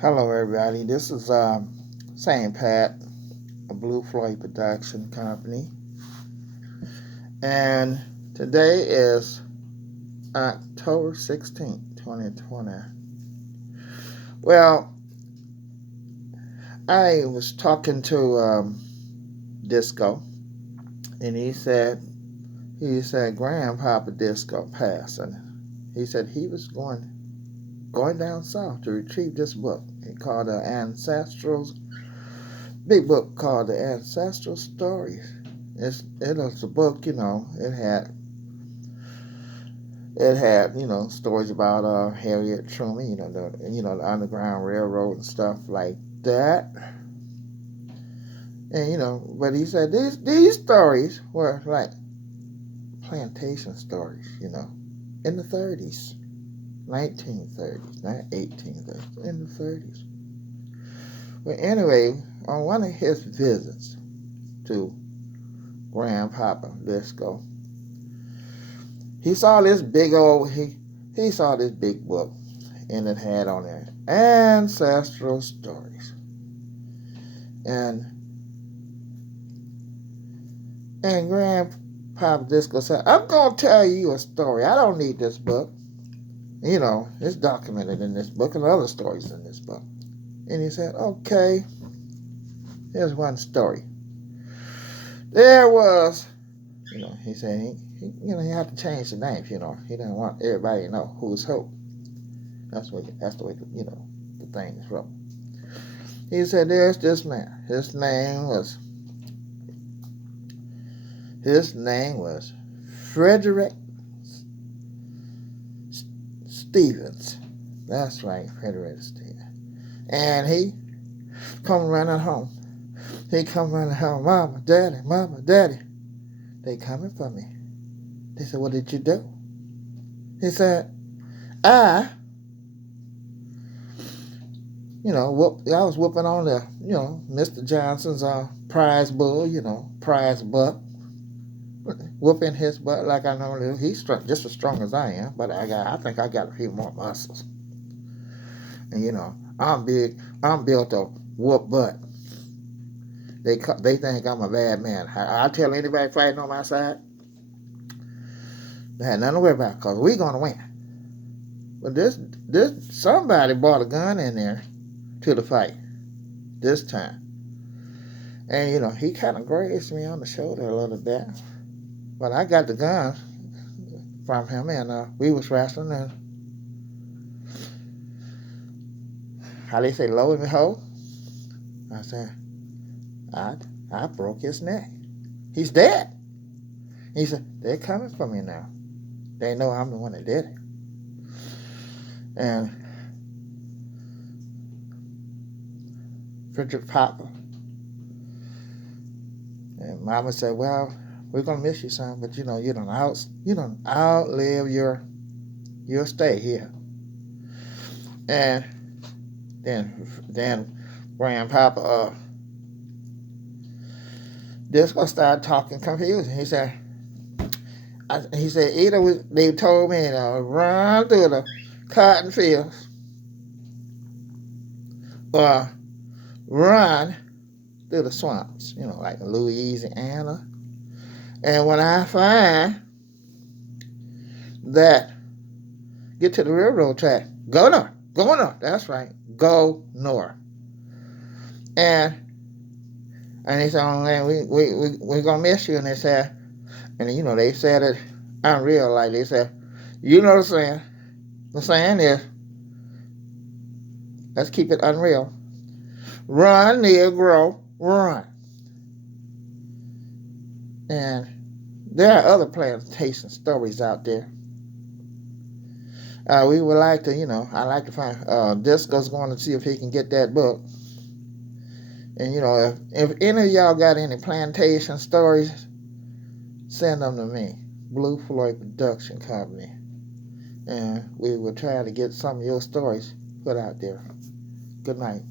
Hello, everybody. This is St. Pat, a Blue Floyd production company, and today is October 16th, 2020. Well, I was talking to Disco, and he said Grandpapa Disco passed, and he said he was going down south to retrieve this book. He called the Ancestral big book called the Ancestral Stories. It was a book, it had stories about Harriet Truman, the Underground Railroad and stuff like that. And but he said these stories were like plantation stories, in the 30s, 1930s, not 1830s, in the 30s. But anyway, on one of his visits to Grandpapa Disco, he saw this he saw this big book, and it had on there Ancestral Stories. And Grandpapa Disco said, "I'm gonna tell you a story. I don't need this book. It's documented in this book and other stories in this book." And he said, "Okay, here's one story. There was," he said he had to change the names. He didn't want everybody to know who's who. That's the way the thing is from. He said, "There's this man. His name was Frederick Stevens. That's right, Frederick Stevens. And he come running home. Mama, Daddy. They coming for me." They said, "What did you do?" He said, "I, I was whooping on the, Mr. Johnson's prize bull, prize buck, whooping his butt like I normally do. He's just as strong as I am, but I think I got a few more muscles. And I'm big. I'm built to whoop butt. They think I'm a bad man. I tell anybody fighting on my side, they had nothing to worry about because we're gonna win. But this somebody brought a gun in there to the fight this time, and he kind of grazed me on the shoulder a little bit, but I got the gun from him, and we was wrestling, and how they say, lo and behold, I said, I broke his neck. He's dead. He said, they're coming for me now. They know I'm the one that did it. And Frederick Papa and Mama said, "Well, we're gonna miss you, son, but you don't outlive your stay here." And then Grandpapa Disco started talking confused. He said, either they told me to run through the cotton fields or run through the swamps, like Louisiana. And when I find that, get to the railroad track, go north. That's right, go north. And he said, "Oh man, we're gonna miss you." And they said, they said it unreal, like they said, the saying. The saying is, let's keep it unreal. Run, Negro, run. And there are other plantation stories out there. We would like to, I like to find, Disco's going to see if he can get that book. And, if any of y'all got any plantation stories, send them to me, Blue Floyd Production Company. And we will try to get some of your stories put out there. Good night.